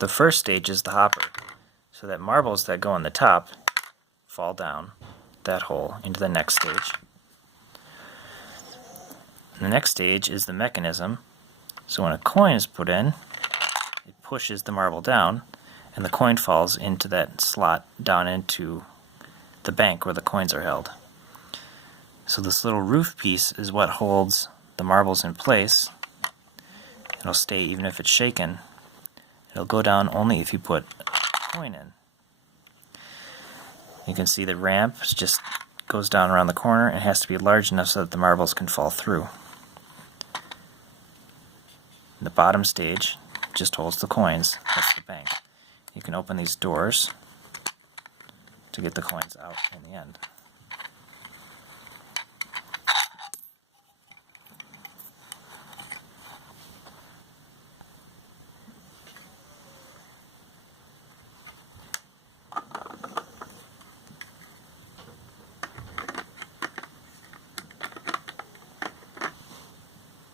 the first stage is the hopper, so that marbles that go on the top fall down that hole into the next stage. The next stage is the mechanism, so when a coin is put in, it pushes the marble down and the coin falls into that slot down into the bank where the coins are held. So this little roof piece is what holds the marbles in place. It'll stay even if it's shaken. It'll go down only if you put a coin in. You can see the ramp just goes down around the corner and has to be large enough so that the marbles can fall through. The bottom stage just holds the coins. That's the bank. You can open these doors to get the coins out in the end.